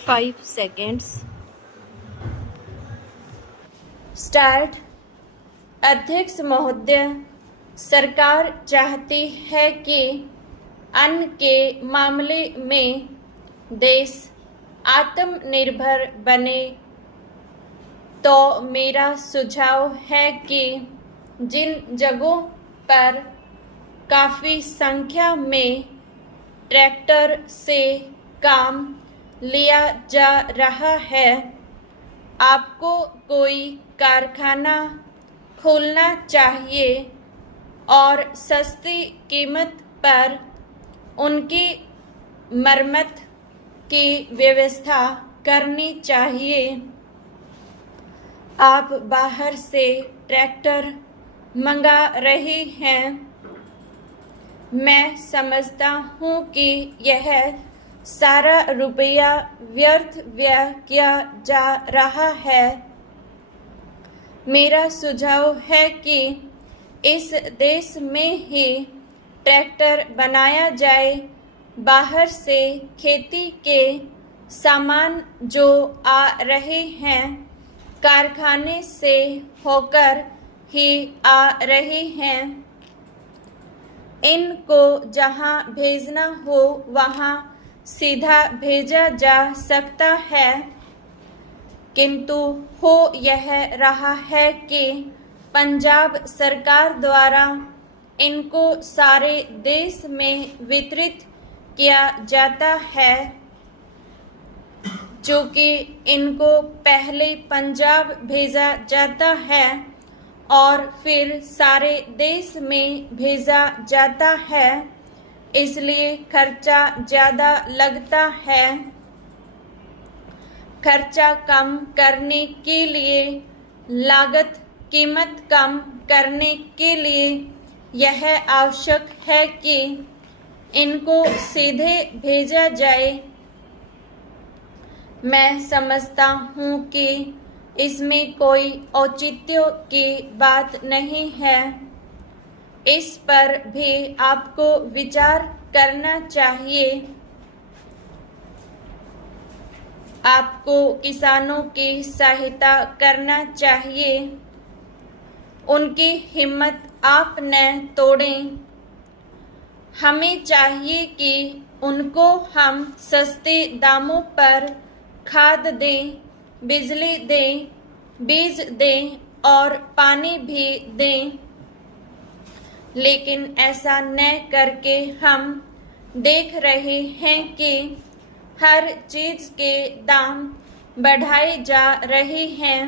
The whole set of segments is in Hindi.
5 seconds. स्टार्ट। अध्यक्ष महोदय, सरकार चाहती है कि अन्न के मामले में देश आत्मनिर्भर बने, तो मेरा सुझाव है कि जिन जगहों पर काफ़ी संख्या में ट्रैक्टर से काम लिया जा रहा है, आपको कोई कारखाना खोलना चाहिए और सस्ती कीमत पर उनकी मरम्मत की व्यवस्था करनी चाहिए। आप बाहर से ट्रैक्टर मंगा रहे हैं। मैं समझता हूँ कि यह सारा रुपया व्यर्थ व्यय किया जा रहा है। मेरा सुझाव है कि इस देश में ही ट्रैक्टर बनाया जाए। बाहर से खेती के सामान जो आ रहे हैं, कारखाने से होकर ही आ रहे हैं। इनको जहां भेजना हो वहां सीधा भेजा जा सकता है, किंतु हो यह रहा है कि पंजाब सरकार द्वारा इनको सारे देश में वितरित किया जाता है। चूँकि इनको पहले पंजाब भेजा जाता है और फिर सारे देश में भेजा जाता है, इसलिए खर्चा ज़्यादा लगता है। खर्चा कम करने के लिए, लागत कीमत कम करने के लिए यह आवश्यक है कि इनको सीधे भेजा जाए। मैं समझता हूँ कि इसमें कोई औचित्य की बात नहीं है। इस पर भी आपको विचार करना चाहिए। आपको किसानों की सहायता करना चाहिए। उनकी हिम्मत आप न तोड़ें। हमें चाहिए कि उनको हम सस्ते दामों पर खाद दें, बिजली दें, बीज दें और पानी भी दें। लेकिन ऐसा न करके हम देख रहे हैं कि हर चीज़ के दाम बढ़ाए जा रहे हैं।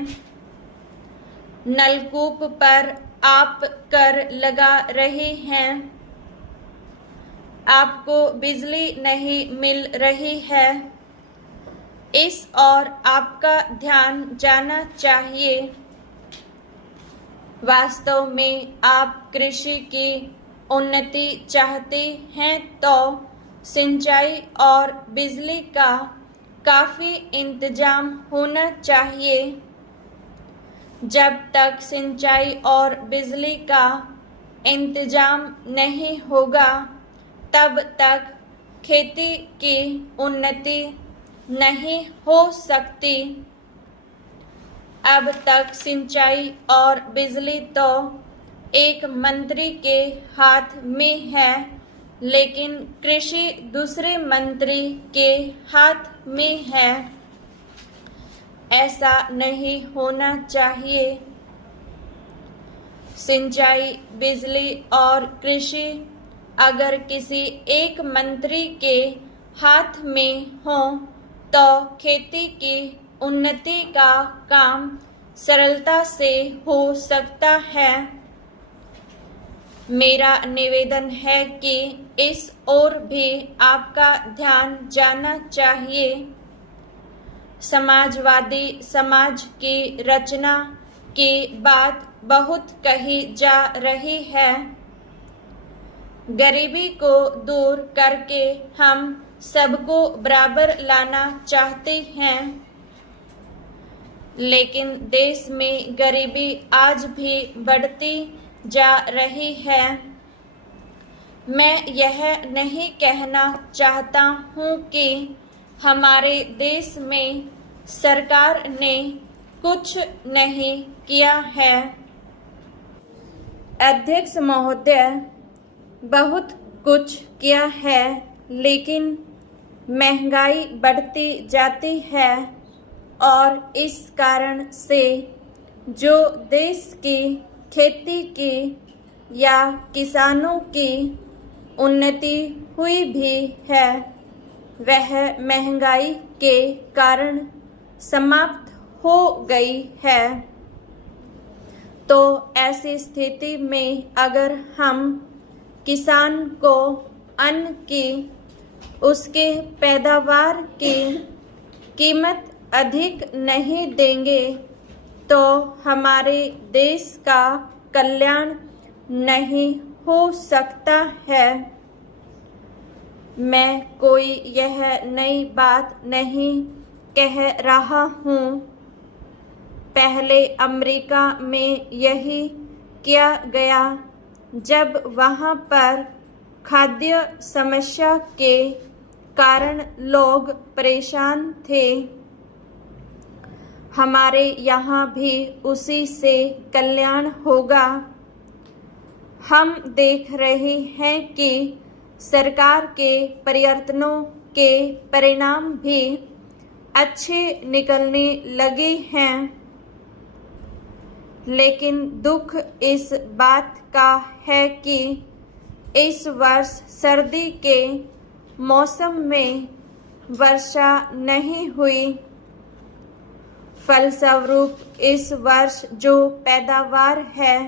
नलकूप पर आप कर लगा रहे हैं। आपको बिजली नहीं मिल रही है। इस और आपका ध्यान जाना चाहिए। वास्तव में आप कृषि की उन्नति चाहते हैं तो सिंचाई और बिजली का काफ़ी इंतजाम होना चाहिए। जब तक सिंचाई और बिजली का इंतजाम नहीं होगा, तब तक खेती की उन्नति नहीं हो सकती। अब तक सिंचाई और बिजली तो एक मंत्री के हाथ में है, लेकिन कृषि दूसरे मंत्री के हाथ में है। ऐसा नहीं होना चाहिए। सिंचाई, बिजली और कृषि अगर किसी एक मंत्री के हाथ में हो तो खेती की उन्नति का काम सरलता से हो सकता है। मेरा निवेदन है कि इस ओर भी आपका ध्यान जाना चाहिए। समाजवादी समाज की रचना की बात बहुत कही जा रही है। गरीबी को दूर करके हम सबको बराबर लाना चाहते हैं, लेकिन देश में गरीबी आज भी बढ़ती जा रही है। मैं यह नहीं कहना चाहता हूँ कि हमारे देश में सरकार ने कुछ नहीं किया है। अध्यक्ष महोदय, बहुत कुछ किया है, लेकिन महंगाई बढ़ती जाती है और इस कारण से जो देश की खेती की या किसानों की उन्नति हुई भी है, वह महंगाई के कारण समाप्त हो गई है। तो ऐसी स्थिति में अगर हम किसान को अन्न की उसके पैदावार की कीमत अधिक नहीं देंगे तो हमारे देश का कल्याण नहीं हो सकता है। मैं कोई यह नई बात नहीं कह रहा हूँ। पहले अमेरिका में यही किया गया जब वहाँ पर खाद्य समस्या के कारण लोग परेशान थे। हमारे यहाँ भी उसी से कल्याण होगा। हम देख रहे हैं कि सरकार के प्रयत्नों के परिणाम भी अच्छे निकलने लगे हैं, लेकिन दुख इस बात का है कि इस वर्ष सर्दी के मौसम में वर्षा नहीं हुई। फलस्वरूप इस वर्ष जो पैदावार है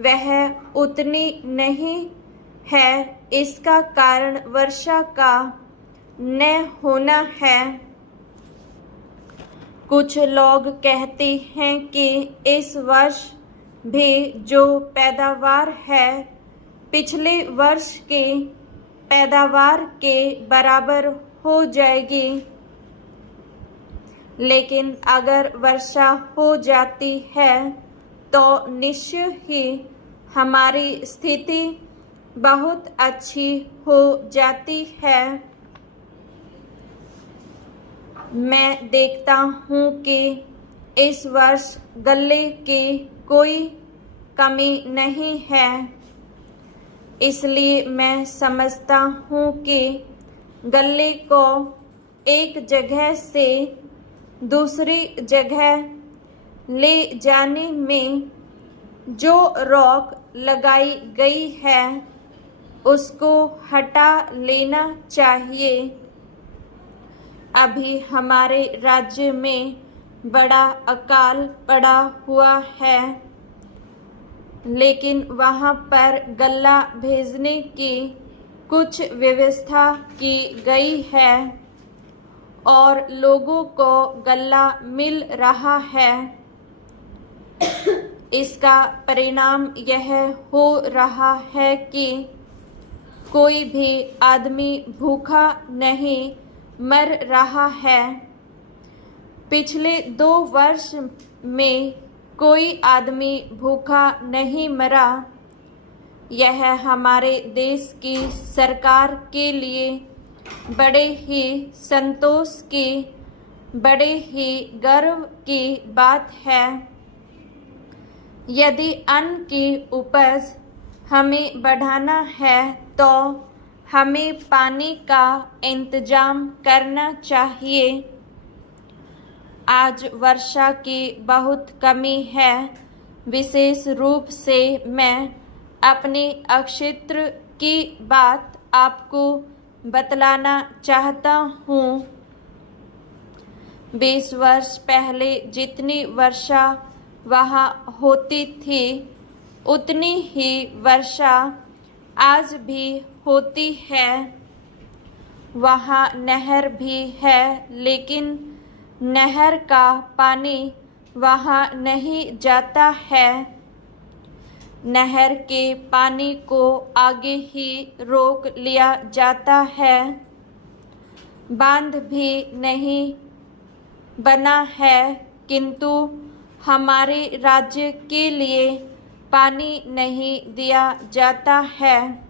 वह उतनी नहीं है। इसका कारण वर्षा का न होना है। कुछ लोग कहते हैं कि इस वर्ष भी जो पैदावार है पिछले वर्ष के पैदावार के बराबर हो जाएगी, लेकिन अगर वर्षा हो जाती है तो निश्चय ही हमारी स्थिति बहुत अच्छी हो जाती है। मैं देखता हूँ कि इस वर्ष गल्ले की कोई कमी नहीं है, इसलिए मैं समझता हूँ कि गल्ले को एक जगह से दूसरी जगह ले जाने में जो रोक लगाई गई है उसको हटा लेना चाहिए। अभी हमारे राज्य में बड़ा अकाल पड़ा हुआ है, लेकिन वहाँ पर गल्ला भेजने की कुछ व्यवस्था की गई है और लोगों को गल्ला मिल रहा है। इसका परिणाम यह हो रहा है कि कोई भी आदमी भूखा नहीं मर रहा है। पिछले 2 वर्ष में कोई आदमी भूखा नहीं मरा। यह हमारे देश की सरकार के लिए बड़े ही संतोष की, बड़े ही गर्व की बात है। यदि अन्न की उपज हमें बढ़ाना है तो हमें पानी का इंतजाम करना चाहिए। आज वर्षा की बहुत कमी है। विशेष रूप से मैं अपने क्षेत्र की बात आपको बतलाना चाहता हूँ। 20 वर्ष पहले जितनी वर्षा वहाँ होती थी उतनी ही वर्षा आज भी होती है। वहाँ नहर भी है, लेकिन नहर का पानी वहाँ नहीं जाता है। नहर के पानी को आगे ही रोक लिया जाता है। बांध भी नहीं बना है, किंतु हमारे राज्य के लिए पानी नहीं दिया जाता है।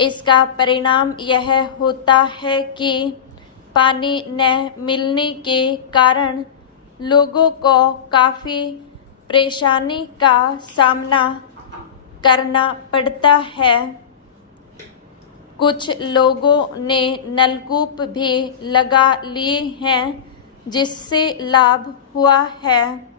इसका परिणाम यह होता है कि पानी न मिलने के कारण लोगों को काफ़ी परेशानी का सामना करना पड़ता है। कुछ लोगों ने नलकूप भी लगा लिए हैं, जिससे लाभ हुआ है।